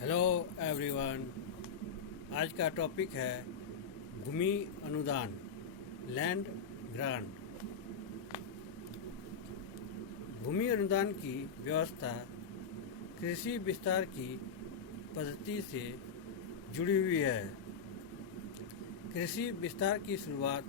Hello everyone. आज का topic है भूमि अनुदान, लैंड ग्रांट। भूमि अनुदान की व्यवस्था कृषि विस्तार की पद्धति से जुड़ी हुई है। कृषि विस्तार की शुरुआत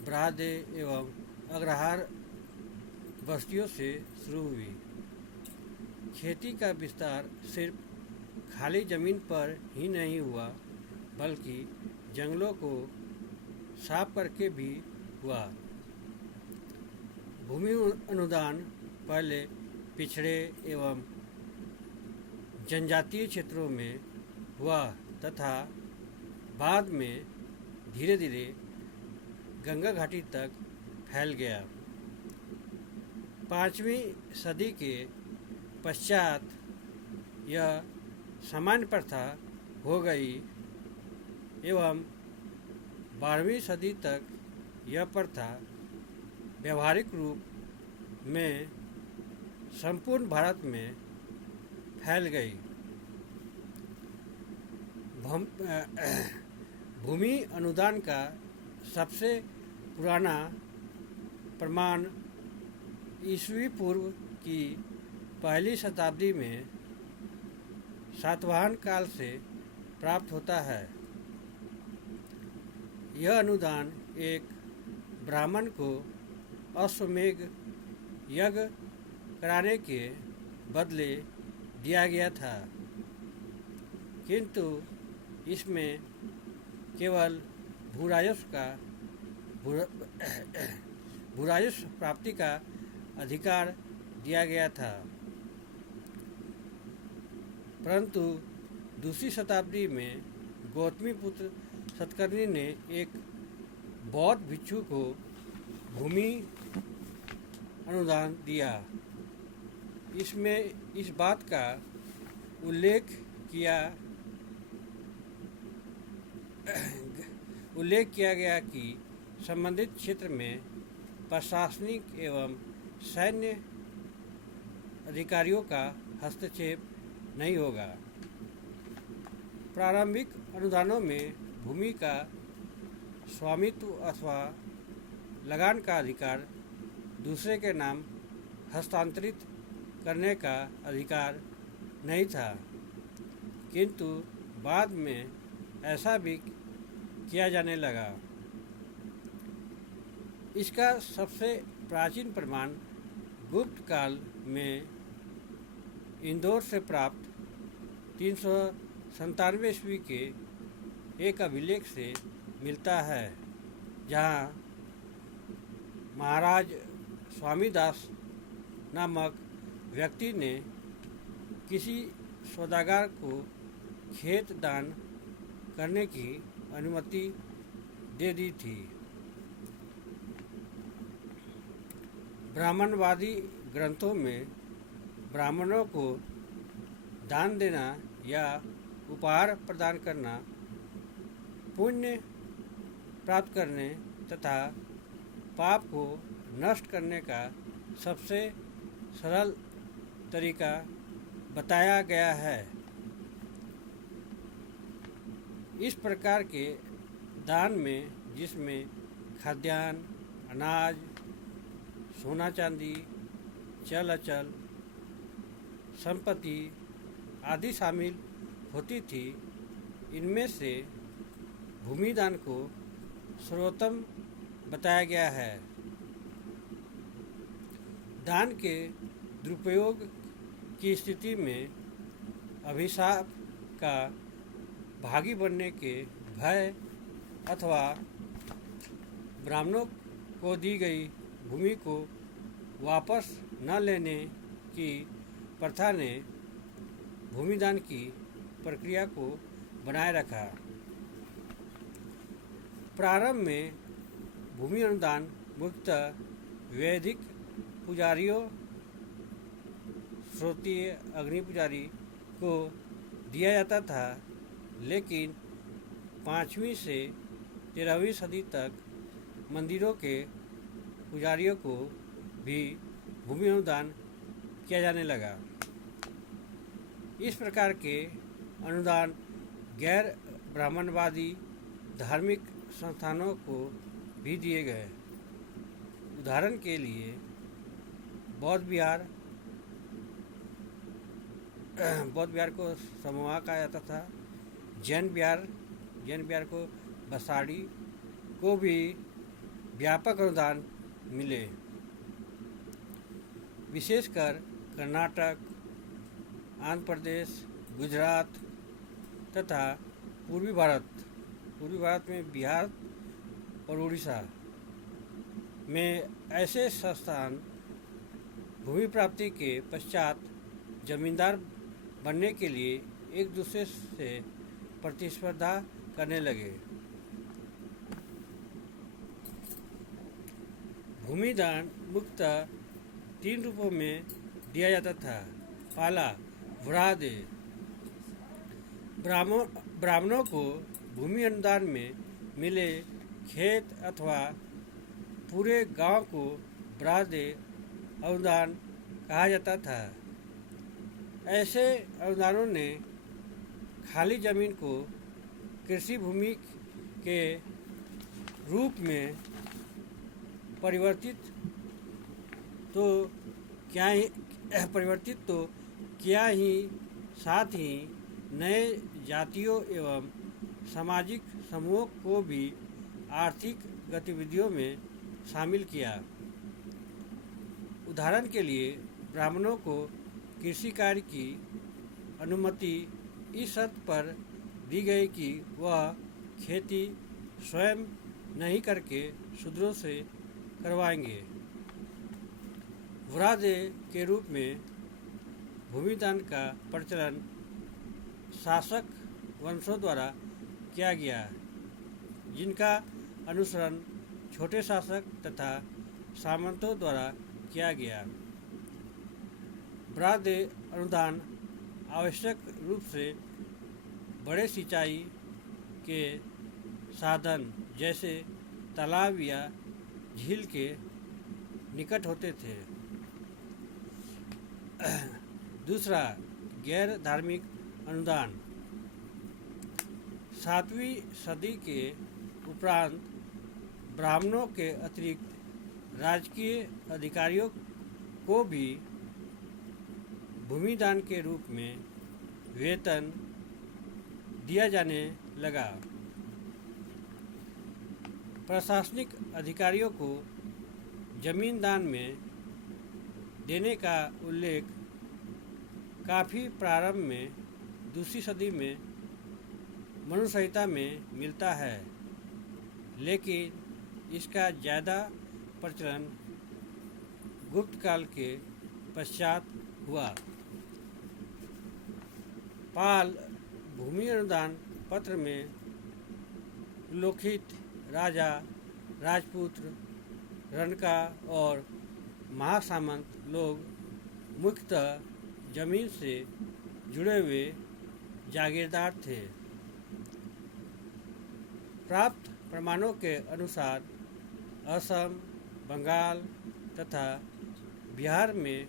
बरादे एवं अग्रहार बस्तियों से शुरू हुई। खेती का विस्तार सिर्फ खाली जमीन पर ही नहीं हुआ, बल्कि जंगलों को साफ करके भी हुआ। भूमि अनुदान पहले पिछड़े एवं जनजातीय क्षेत्रों में हुआ तथा बाद में धीरे धीरे गंगा घाटी तक फैल गया। 5वीं सदी के पश्चात यह सामान्य प्रथा हो गई एवं 12वीं सदी तक यह प्रथा व्यवहारिक रूप में संपूर्ण भारत में फैल गई। भूमि अनुदान का सबसे पुराना प्रमाण ईस्वी पूर्व की पहली शताब्दी में सातवाहन काल से प्राप्त होता है। यह अनुदान एक ब्राह्मण को अश्वमेध यज्ञ कराने के बदले दिया गया था, किंतु इसमें केवल भूराजस्व प्राप्ति का अधिकार दिया गया था। परंतु दूसरी शताब्दी में गौतमीपुत्र सतकर्णी ने एक बौद्ध भिक्षु को भूमि अनुदान दिया। इसमें इस बात का उल्लेख किया गया कि संबंधित क्षेत्र में प्रशासनिक एवं सैन्य अधिकारियों का हस्तक्षेप नहीं होगा। प्रारंभिक अनुदानों में भूमि का स्वामित्व अथवा लगान का अधिकार, दूसरे के नाम हस्तांतरित करने का अधिकार नहीं था, किंतु बाद में ऐसा भी किया जाने लगा। इसका सबसे प्राचीन प्रमाण गुप्त काल में इंदौर से प्राप्त 397 ईस्वी के एक अभिलेख से मिलता है, जहाँ महाराज स्वामीदास नामक व्यक्ति ने किसी सौदागर को खेत दान करने की अनुमति दे दी थी। ब्राह्मणवादी ग्रंथों में ब्राह्मणों को दान देना या उपहार प्रदान करना पुण्य प्राप्त करने तथा पाप को नष्ट करने का सबसे सरल तरीका बताया गया है। इस प्रकार के दान में, जिसमें खाद्यान्न, अनाज, सोना चांदी, चल अचल संपत्ति आदि शामिल होती थी, इनमें से भूमिदान को सर्वोत्तम बताया गया है। दान के दुरुपयोग की स्थिति में अभिशाप का भागी बनने के भय अथवा ब्राह्मणों को दी गई भूमि को वापस न लेने की प्रथा ने भूमिदान की प्रक्रिया को बनाए रखा। प्रारंभ में भूमि अनुदान मुख्यतः वैदिक पुजारियों, श्रोत्रिय अग्नि पुजारी को दिया जाता था, लेकिन 5वीं से 13वीं सदी तक मंदिरों के पुजारियों को भी भूमि अनुदान किया जाने लगा। इस प्रकार के अनुदान गैर ब्राह्मणवादी धार्मिक संस्थानों को भी दिए गए। उदाहरण के लिए बौद्ध विहार को समोआ कहा जाता था। जैन विहार को बसाड़ी को भी व्यापक अनुदान मिले। विशेषकर कर्नाटक, आंध्र प्रदेश, गुजरात तथा पूर्वी भारत में बिहार और उड़ीसा में ऐसे संस्थान भूमि प्राप्ति के पश्चात जमींदार बनने के लिए एक दूसरे से प्रतिस्पर्धा करने लगे। भूमिदान मुख्यतः 3 रूपों में दिया जाता था। पहला, व्रादे। ब्राह्मणों को भूमि अनुदान में मिले खेत अथवा पूरे गांव को व्रादे अनुदान कहा जाता था। ऐसे अनुदानों ने खाली जमीन को कृषि भूमि के रूप में परिवर्तित तो क्या ही साथ ही नए जातियों एवं सामाजिक समूहों को भी आर्थिक गतिविधियों में शामिल किया। उदाहरण के लिए ब्राह्मणों को कृषि कार्य की अनुमति इस शर्त पर दी गई कि वह खेती स्वयं नहीं करके शूद्रों से करवाएंगे। व्रादे के रूप में भूमिदान का प्रचलन शासक वंशों द्वारा किया गया, जिनका अनुसरण छोटे शासक तथा सामंतों द्वारा किया गया। व्रादे अनुदान आवश्यक रूप से बड़े सिंचाई के साधन जैसे तालाब या झील के निकट होते थे। दूसरा, गैर धार्मिक अनुदान। 7वीं सदी के उपरांत ब्राह्मणों के अतिरिक्त राजकीय अधिकारियों को भी भूमिदान के रूप में वेतन दिया जाने लगा। प्रशासनिक अधिकारियों को जमीन दान में देने का उल्लेख काफ़ी प्रारंभ में 2वीं सदी में मनु संहिता में मिलता है, लेकिन इसका ज़्यादा प्रचलन गुप्त काल के पश्चात हुआ। पाल भूमि अनुदान पत्र में उल्लिखित राजा, राजपुत्र, रणका और महासामंत लोग मुख्यतः जमीन से जुड़े हुए जागीरदार थे। प्राप्त प्रमाणों के अनुसार असम, बंगाल तथा बिहार में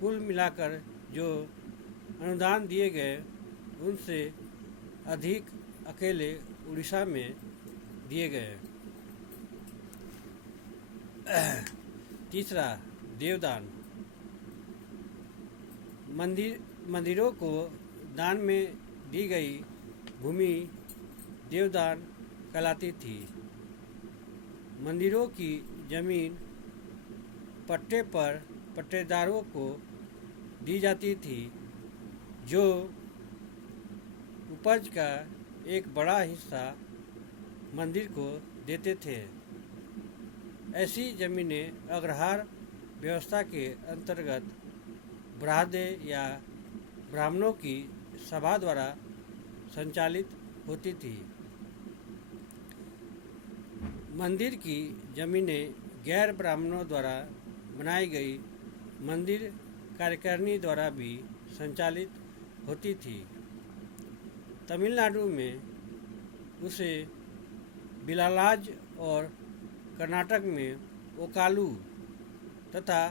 कुल मिलाकर जो अनुदान दिए गए उनसे अधिक अकेले उड़ीसा में दिए गए। तीसरा, देवदान। मंदिरों को दान में दी गई भूमि देवदान कहलाती थी। मंदिरों की जमीन पट्टे पर पट्टेदारों को दी जाती थी, जो उपज का एक बड़ा हिस्सा मंदिर को देते थे। ऐसी जमीनें अग्रहार व्यवस्था के अंतर्गत व्रादे या ब्राह्मणों की सभा द्वारा संचालित होती थी। मंदिर की जमीनें गैर ब्राह्मणों द्वारा बनाई गई मंदिर कार्यकारिणी द्वारा भी संचालित होती थी। तमिलनाडु में उसे बिलालाज और कर्नाटक में ओकालू तथा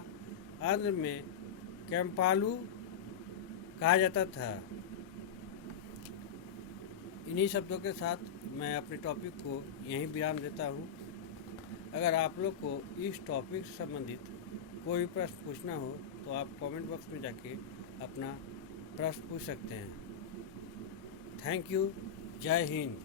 आंध्र में कैंपालू कहा जाता था। इन्हीं शब्दों के साथ मैं अपने टॉपिक को यहीं विराम देता हूँ। अगर आप लोग को इस टॉपिक से संबंधित कोई प्रश्न पूछना हो तो आप कमेंट बॉक्स में जाके अपना प्रश्न पूछ सकते हैं। Thank you. जय हिंद।